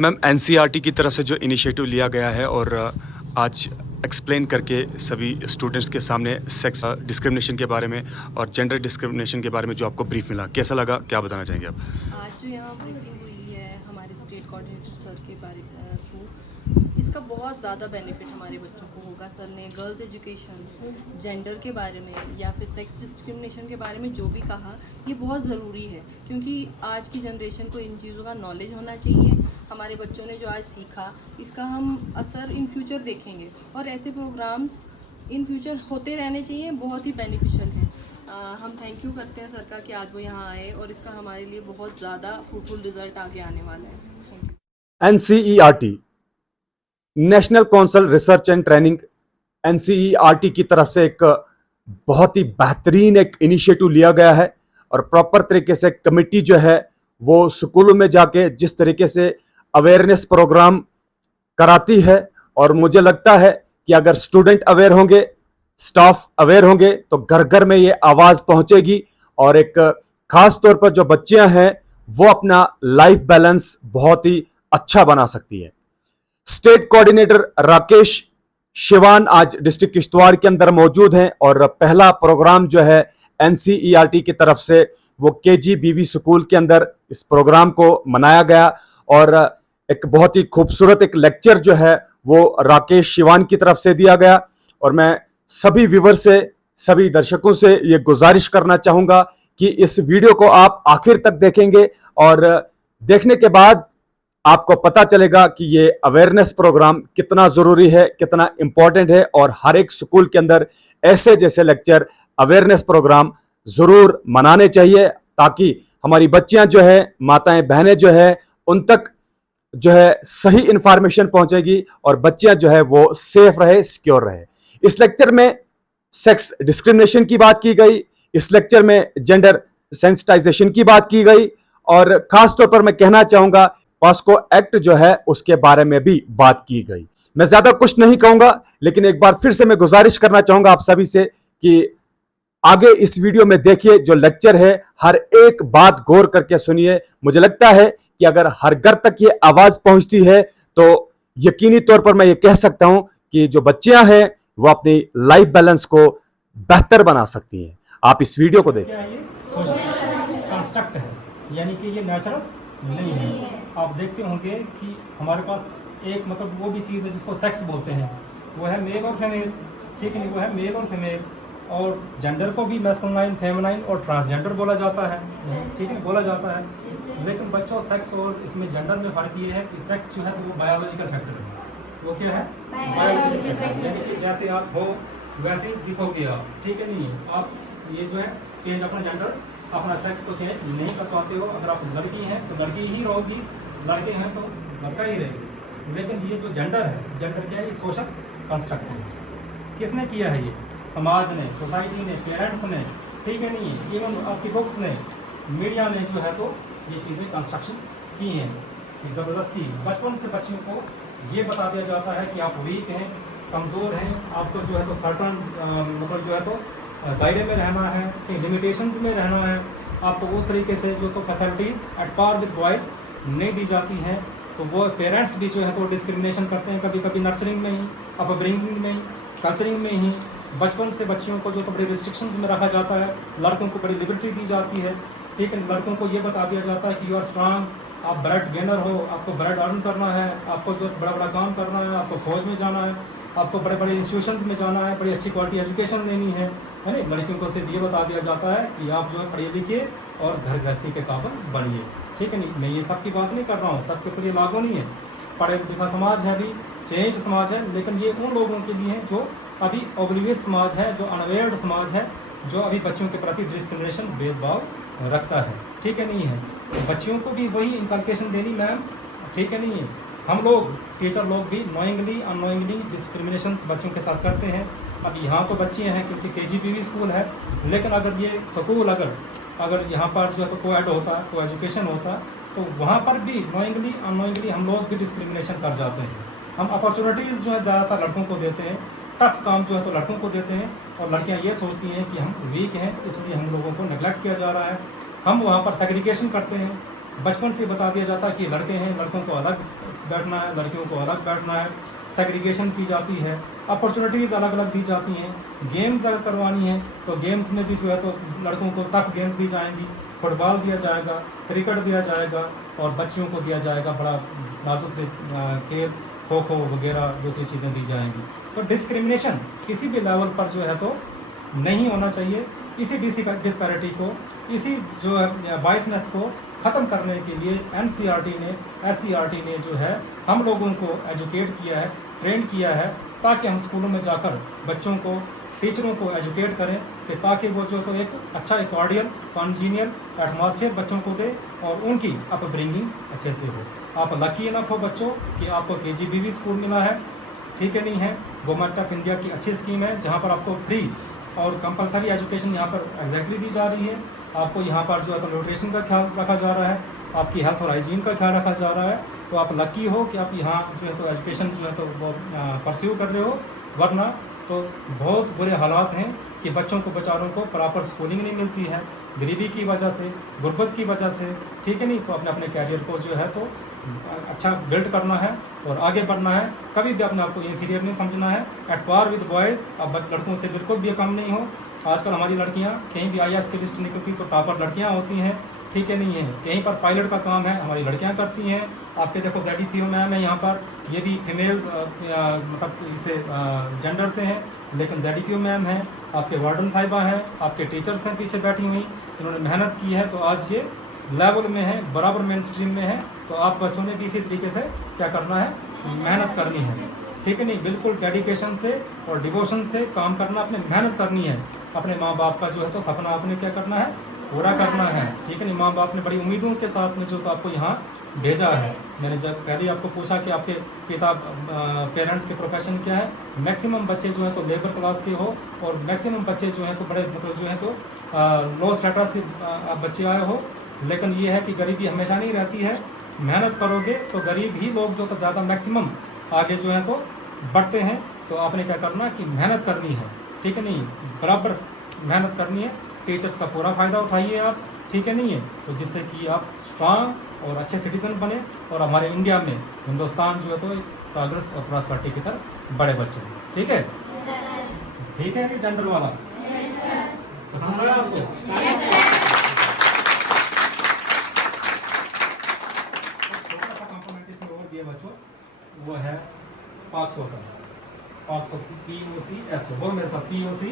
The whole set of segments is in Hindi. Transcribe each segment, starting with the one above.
मैम एनसीईआरटी की तरफ से जो इनिशिएटिव लिया गया है और आज एक्सप्लेन करके सभी स्टूडेंट्स के सामने सेक्स डिस्क्रिमिनेशन के बारे में और जेंडर डिस्क्रिमिनेशन के बारे में जो आपको ब्रीफ मिला, कैसा लगा, क्या बताना चाहेंगे आप? आज जो यहाँ ब्रीफिंग हुई है हमारे स्टेट कोऑर्डिनेटर सर के बारे थ्रू, इसका बहुत ज़्यादा बेनिफिट हमारे बच्चों को होगा। सर ने गर्ल्स एजुकेशन, जेंडर के बारे में या फिर सेक्स डिस्क्रिमिनेशन के बारे में जो भी कहा, ये बहुत ज़रूरी है क्योंकि आज की जनरेशन को इन चीज़ों का नॉलेज होना चाहिए। हमारे बच्चों ने जो आज सीखा, इसका हम असर इन फ्यूचर देखेंगे और ऐसे प्रोग्राम्स इन फ्यूचर होते रहने चाहिए, बहुत ही बेनिफिशियल हैं। हम थैंक यू करते हैं सर का कि आज वो यहाँ आए और इसका हमारे लिए बहुत ज़्यादा फ्रूटफुल रिजल्ट आगे आने वाला है। Thank you. NCERT national council research and training NCERT की तरफ से एक बहुत ही बेहतरीन एक इनिशिएटिव लिया गया है और प्रॉपर तरीके से कमेटी जो है वो स्कूलों में जाके जिस तरीके से अवेयरनेस प्रोग्राम कराती है, और मुझे लगता है कि अगर स्टूडेंट अवेयर होंगे, स्टाफ अवेयर होंगे तो घर घर में ये आवाज पहुंचेगी और एक खास तौर पर जो बच्चियां हैं वो अपना लाइफ बैलेंस बहुत ही अच्छा बना सकती है। स्टेट कोऑर्डिनेटर राकेश शिवान आज डिस्ट्रिक्ट किश्तवाड़ के अंदर मौजूद हैं और पहला प्रोग्राम जो है एनसीईआरटी की तरफ से वो केजीबीवी स्कूल के अंदर इस प्रोग्राम को मनाया गया और एक बहुत ही खूबसूरत एक लेक्चर जो है वो राकेश शिवान की तरफ से दिया गया। और मैं सभी व्यूवर से, सभी दर्शकों से ये गुजारिश करना चाहूंगा कि इस वीडियो को आप आखिर तक देखेंगे और देखने के बाद आपको पता चलेगा कि ये अवेयरनेस प्रोग्राम कितना जरूरी है, कितना इंपॉर्टेंट है और हर एक स्कूल के अंदर ऐसे जैसे लेक्चर, अवेयरनेस प्रोग्राम जरूर मनाने चाहिए ताकि हमारी बच्चियां जो है, माताएं बहनें जो है, उन तक जो है सही इंफॉर्मेशन पहुंचेगी और बच्चियां जो है वो सेफ रहे, सिक्योर रहे। इस लेक्चर में सेक्स डिस्क्रिमिनेशन की बात की गई, इस लेक्चर में जेंडर सेंसिटाइजेशन की बात की गई और खास तौर पर मैं कहना चाहूंगा पॉस्को एक्ट जो है उसके बारे में भी बात की गई। मैं ज्यादा कुछ नहीं कहूंगा, लेकिन एक बार फिर से मैं गुजारिश करना चाहूंगा आप सभी से कि आगे इस वीडियो में देखिए, जो लेक्चर है हर एक बात गौर करके सुनिए। मुझे लगता है कि अगर हर घर तक ये आवाज पहुंचती है तो यकीनी तौर पर मैं ये कह सकता हूं कि जो बच्चियां हैं वो अपनी लाइफ बैलेंस को बेहतर बना सकती हैं। आप इस वीडियो को देखिए। ये सोशल कंस्ट्रक्ट है, यानी कि ये नेचुरल नहीं है। आप देखते होंगे कि हमारे पास एक मतलब वो भी चीज़ है जिसको सेक्स बोलते हैं, वो है मेल और फीमेल, ठीक है, वो है मेल और फीमेल। और जेंडर को भी मैस्कुलिन, फेमिनाइन और ट्रांसजेंडर बोला जाता है, ठीक है, बोला जाता है। लेकिन बच्चों, सेक्स और इसमें जेंडर में फ़र्क ये है कि सेक्स जो है तो वो बायोलॉजिकल फैक्टर है। वो क्या है? बायोलॉजिकल फैक्टर, यानी कि जैसे आप हो वैसे दिखोगे आप, ठीक है। नहीं, आप ये जो है चेंज अपना जेंडर, अपना सेक्स को चेंज नहीं कर पाते हो। अगर आप लड़की हैं तो लड़की ही रहोगी, लड़के हैं तो लड़का ही रहेगी। लेकिन ये जो जेंडर है, जेंडर क्या है? ये सोशल कंस्ट्रक्ट है। किसने किया है? ये समाज ने, सोसाइटी ने, पेरेंट्स ने, ठीक है। नहीं, इवन आपकी बुक्स ने, मीडिया ने जो है तो ये चीज़ें कंस्ट्रक्शन की हैं कि ज़बरदस्ती बचपन से बच्चों को ये बता दिया जाता है कि आप वीक हैं, कमज़ोर हैं, आपको जो है तो सर्टन मतलब जो है तो दायरे में रहना है, कि लिमिटेशंस में रहना है। आपको उस तरीके से जो तो facilities at par with boys नहीं दी जाती हैं। तो वो पेरेंट्स भी जो है तो डिस्क्रिमिनेशन करते हैं, कभी कभी नर्सरिंग में ही, अपब्रिंगिंग में ही, कल्चरिंग में ही। बचपन से बच्चियों को जो तो बड़ी रिस्ट्रिक्शंस में रखा जाता है, लड़कों को बड़ी लिबर्टी दी जाती है, ठीक है। लड़कों को ये बता दिया जाता है कि यू आर स्ट्रांग, आप ब्रेड गेनर हो, आपको ब्रेड अर्न करना है, आपको जो बड़ा बड़ा काम करना है, आपको फौज में जाना है, आपको बड़े बड़े इंस्टीट्यूशंस में जाना है, बड़ी अच्छी क्वालिटी एजुकेशन लेनी है ना। लड़कियों को सिर्फ ये बता दिया जाता है कि आप जो है पढ़िए लिखिए और घर गृहस्थी के काबिल बनिए, ठीक है। नहीं, मैं ये सब की बात नहीं कर रहा हूँ, सबके ऊपर ये लागू नहीं है। पढ़े लिखा समाज है, अभी चेंज समाज है, लेकिन ये उन लोगों के लिए है जो अभी ऑब्लिवियस समाज है, जो अनअवेयर्ड समाज है, जो अभी बच्चों के प्रति डिस्क्रिमिनेशन, भेदभाव रखता है, ठीक है। नहीं है तो बच्चियों को भी वही इनकल्केशन देनी मैम, ठीक है। नहीं है, हम लोग टीचर लोग भी नोइंगली अनोइंगली डिस्क्रिमिनेशन बच्चों के साथ करते हैं। अब यहाँ तो बच्चे हैं क्योंकि केजीबीवी स्कूल है, लेकिन अगर ये स्कूल अगर यहाँ पर जो है तो को-एड होता, को एजुकेशन होता, तो वहाँ पर भी नोइंगली अनोइंगली हम लोग भी डिस्क्रिमिनेशन कर जाते हैं। हम अपॉर्चुनिटीज़ जो है ज़्यादातर लड़कों को देते हैं, टफ काम जो है तो लड़कों को देते हैं, और लड़कियां ये सोचती हैं कि हम वीक हैं इसलिए हम लोगों को नेगलेक्ट किया जा रहा है। हम वहाँ पर सेग्रीगेशन करते हैं, बचपन से बता दिया जाता है कि लड़के हैं, लड़कों को अलग बैठना है, लड़कियों को अलग बैठना है, सेग्रीगेशन की जाती है, अपॉर्चुनिटीज़ अलग अलग दी जाती हैं। गेम्स अगर करवानी है तो गेम्स में भी जो है तो लड़कों को टफ गेम्स दी जाएंगी, फुटबॉल दिया जाएगा, क्रिकेट दिया जाएगा, और बच्चियों को दिया जाएगा बड़ा नाजुक से खेल, खो खो वगैरह दूसरी चीज़ें दी जाएंगी। तो डिस्क्रिमिनेशन किसी भी लेवल पर जो है तो नहीं होना चाहिए। इसी डिस्पैरिटी को, इसी जो है बाइसनेस को ख़त्म करने के लिए NCERT ने, SCERT ने जो है हम लोगों को एजुकेट किया है, ट्रेन किया है, ताकि हम स्कूलों में जाकर बच्चों को, टीचरों को एजुकेट करें कि ताकि वो जो तो एक अच्छा एक कॉर्डियल कॉन्जीनियल एटमॉस्फेयर बच्चों को दे और उनकी अपब्रिंगिंग अच्छे से हो। आप लकी इनफ हो बच्चों कि आपको KGBV स्कूल मिला है, ठीक है, नहीं है। गवर्नमेंट ऑफ इंडिया की अच्छी स्कीम है जहाँ पर आपको फ्री और कंपलसरी एजुकेशन यहाँ पर एग्जैक्टली दी जा रही है। आपको यहाँ पर जो है तो न्यूट्रिशन का ख्याल रखा जा रहा है, आपकी हेल्थ और हाइजीन का ख्याल रखा जा रहा है। तो आप लकी हो कि आप यहाँ जो है तो एजुकेशन जो है तो वो परस्यू कर रहे हो, वरना तो बहुत बुरे हालात हैं कि बच्चों को, बेचारों को प्रॉपर स्कूलिंग नहीं मिलती है, गरीबी की वजह से, गुर्बत की वजह से, ठीक है नहीं। तो अपने अपने कैरियर को जो है तो अच्छा बिल्ड करना है और आगे बढ़ना है। कभी भी अपने आप को इंफीरियर नहीं समझना है। एट पार विद बॉयज़, अब लड़कों से बिल्कुल भी कम नहीं हो। आजकल हमारी लड़कियां कहीं भी IAS की लिस्ट निकलती तो टॉपर लड़कियां होती हैं, ठीक है नहीं है। कहीं पर पायलट का काम है, हमारी लड़कियां करती हैं। आपके देखो ZDPO मैम है यहाँ पर, ये भी फीमेल मतलब इससे जेंडर से हैं, लेकिन ZDPO मैम है। आपके वार्डन साहिबा हैं, आपके टीचर्स हैं पीछे बैठी हुई, इन्होंने मेहनत की है तो आज ये लेवल में है, बराबर मेन स्ट्रीम में है। तो आप बच्चों ने भी इसी तरीके से क्या करना है, मेहनत करनी है, ठीक है नहीं। बिल्कुल डेडिकेशन से और डिवोशन से काम करना, अपने मेहनत करनी है। अपने माँ बाप का जो है तो सपना आपने क्या करना है, पूरा करना है, ठीक है नहीं। माँ बाप ने बड़ी उम्मीदों के साथ में जो तो आपको यहाँ भेजा है। मैंने जब पहले आपको पूछा कि आपके पिता पेरेंट्स के प्रोफेशन क्या है, मैक्सिमम बच्चे जो हैं तो लेबर क्लास के हो, और मैक्सिमम बच्चे जो हैं तो बड़े मतलब जो हैं तो लो स्टेटस से आप बच्चे आए हो। लेकिन ये है कि गरीबी हमेशा नहीं रहती है। मेहनत करोगे तो गरीब ही लोग जो तो ज़्यादा मैक्सिमम आगे जो है तो बढ़ते हैं। तो आपने क्या करना कि मेहनत करनी है, ठीक है नहीं, बराबर मेहनत करनी है। टीचर्स का पूरा फ़ायदा उठाइए आप, ठीक है नहीं है। तो जिससे कि आप स्ट्रांग और अच्छे सिटीजन बने और हमारे इंडिया में, हिंदुस्तान जो है तो प्रोग्रेस और प्रॉस्पेरिटी की तरफ बड़े बच्चों, ठीक है। ठीक है कि जेंडर वाला पसंद आया आपको? बच्चों वो है POCSO का, POCSO POCSO, बोल मेरे साथ, POCSO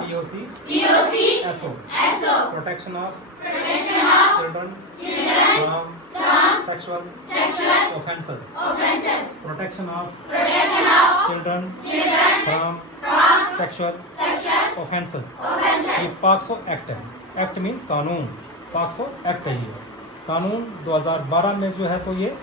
POCSO, protection of children from sexual offences, protection of children from sexual offences. ये POCSO एक्ट है। एक्ट मीन्स कानून, POCSO एक्ट है। ये कानून 2012 में जो है तो ये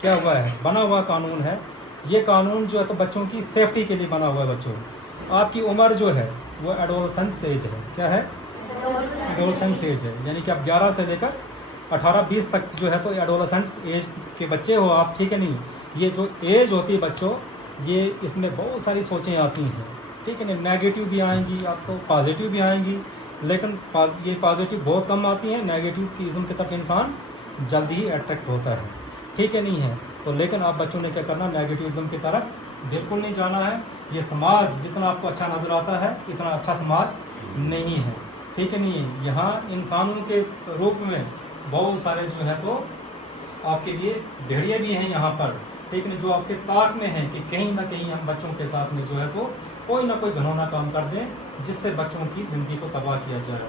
क्या हुआ है, बना हुआ कानून है। ये कानून जो है तो बच्चों की सेफ्टी के लिए बना हुआ है। बच्चों, आपकी उम्र जो है वो एडोलसेंस एज है। क्या है? एडोलसेंस एज है, यानी कि आप 11 से लेकर 18-20 तक जो है तो एडोलसेंस एज के बच्चे हो आप, ठीक है नहीं। ये जो एज होती है बच्चों, ये इसमें बहुत सारी सोचें आती हैं, ठीक है नहीं। नेगेटिव भी आएंगी आपको, पॉजिटिव भी आएंगी, लेकिन ये पॉजिटिव बहुत कम आती हैं। नेगेटिव की इज़म की तरफ इंसान जल्दी ही अट्रैक्ट होता है, ठीक है नहीं है। तो लेकिन आप बच्चों ने क्या करना, नेगेटिविज्म की तरफ बिल्कुल नहीं जाना है। ये समाज जितना आपको अच्छा नज़र आता है, इतना अच्छा समाज नहीं है, ठीक है नहीं। यहाँ इंसानों के रूप में बहुत सारे जो है तो आपके लिए भेड़िए भी हैं यहाँ पर, ठीक है, जो आपके ताक में हैं कि कहीं ना कहीं हम बच्चों के साथ में जो है तो कोई ना कोई घिनौना काम कर दें जिससे बच्चों की ज़िंदगी को तबाह किया जाए।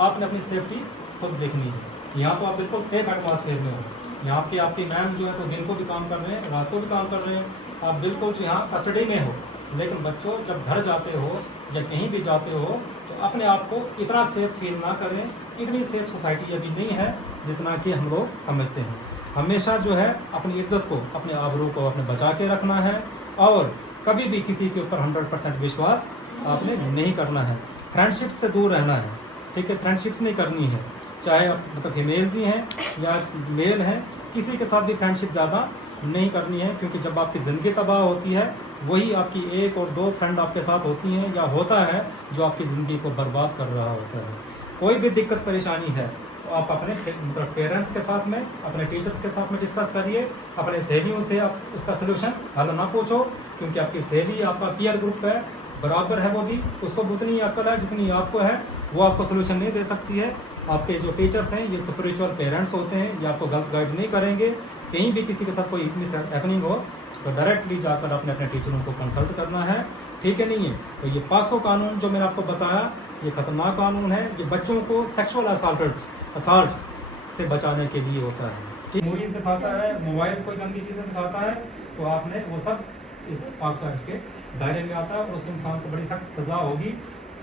आपने अपनी सेफ्टी खुद देखनी है। यहाँ तो आप बिल्कुल सेफ एटमॉस्फेयर में हो। यहाँ पे आपकी मैम जो है तो दिन को भी काम कर रहे हैं, रात को भी काम कर रहे हैं, आप बिल्कुल जो यहाँ कस्टडी में हो। लेकिन बच्चों, जब घर जाते हो या कहीं भी जाते हो तो अपने आप को इतना सेफ फील ना करें। इतनी सेफ सोसाइटी अभी नहीं है जितना कि हम लोग समझते हैं। हमेशा जो है अपनी इज्जत को, अपने आबरू को अपने बचा के रखना है, और कभी भी किसी के ऊपर 100% विश्वास आपने नहीं करना है। फ्रेंडशिप से दूर रहना है, ठीक है। फ्रेंडशिप्स नहीं करनी है, चाहे आप मतलब फीमेल्स ही हैं या मेल हैं, किसी के साथ भी फ्रेंडशिप ज़्यादा नहीं करनी है। क्योंकि जब आपकी ज़िंदगी तबाह होती है, वही आपकी 1 और 2 फ्रेंड आपके साथ होती हैं या होता है जो आपकी ज़िंदगी को बर्बाद कर रहा होता है। कोई भी दिक्कत परेशानी है तो आप अपने मतलब पेरेंट्स के साथ में, अपने टीचर्स के साथ में डिस्कस करिए। अपने सहेलियों से आप उसका सलूशन हल ना पूछो, क्योंकि आपकी सहेली आपका पीयर ग्रुप है, बराबर है वो भी, उसको उतनी अक्ल है जितनी आपको है। वो आपको सलूशन नहीं दे सकती है। आपके जो टीचर्स हैं ये स्पिरिचुअल पेरेंट्स होते हैं, ये आपको गलत गाइड नहीं करेंगे। कहीं भी किसी के साथ कोई मिस हैपनिंग हो तो डायरेक्टली जाकर अपने टीचरों को कंसल्ट करना है, ठीक है नहीं है। तो ये पॉक्सो कानून जो मैंने आपको बताया, ये खतरनाक कानून है। ये बच्चों को सेक्सुअल असाल्ट्स से बचाने के लिए होता है। मूवीज़ दिखाता है, मोबाइल कोई गंदी चीज़ें दिखाता है, तो आपने वो सब इस पॉक्सो एक्ट के दायरे में आता है और उस इंसान को बड़ी सख्त सज़ा होगी,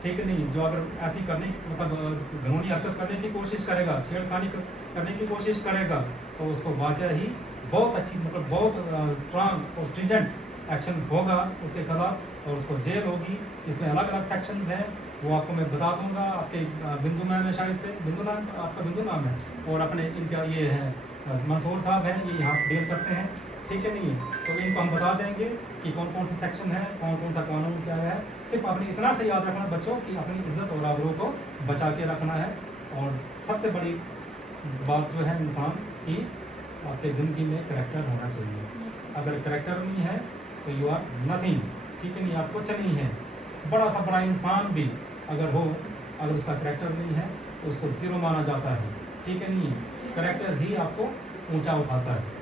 ठीक है नहीं। जो अगर ऐसी करने मतलब घिनौनी हरकत करने की कोशिश करेगा, छेड़खानी करने की कोशिश करेगा, तो उसको वाकई ही बहुत अच्छी मतलब बहुत स्ट्रांग और स्ट्रिंजेंट एक्शन होगा उसके खिलाफ और उसको जेल होगी। इसमें अलग अलग सेक्शंस हैं, वो आपको मैं बता दूंगा। आपके बिंदु मैम है, शायद से बिंदु नाम, आपका बिंदु नाम है, और अपने इनका ये है मंसूर साहब हैं, ये यहाँ डील करते हैं, ठीक है नहीं है। तो इनको हम बता देंगे कि कौन कौन सा सेक्शन है, कौन कौन सा कानून क्या है। सिर्फ आपने इतना से याद रखना बच्चों कि अपनी इज्जत और आबरू को बचा के रखना है। और सबसे बड़ी बात जो है इंसान की आपके ज़िंदगी में करैक्टर होना चाहिए। अगर करैक्टर नहीं है तो यू आर नथिंग, ठीक है नहीं, आप कुछ नहीं है। बड़ा सा बड़ा इंसान भी अगर हो, अगर उसका करैक्टर नहीं है तो उसको ज़ीरो माना जाता है, ठीक है नहीं। करैक्टर ही आपको ऊंचा उठाता है।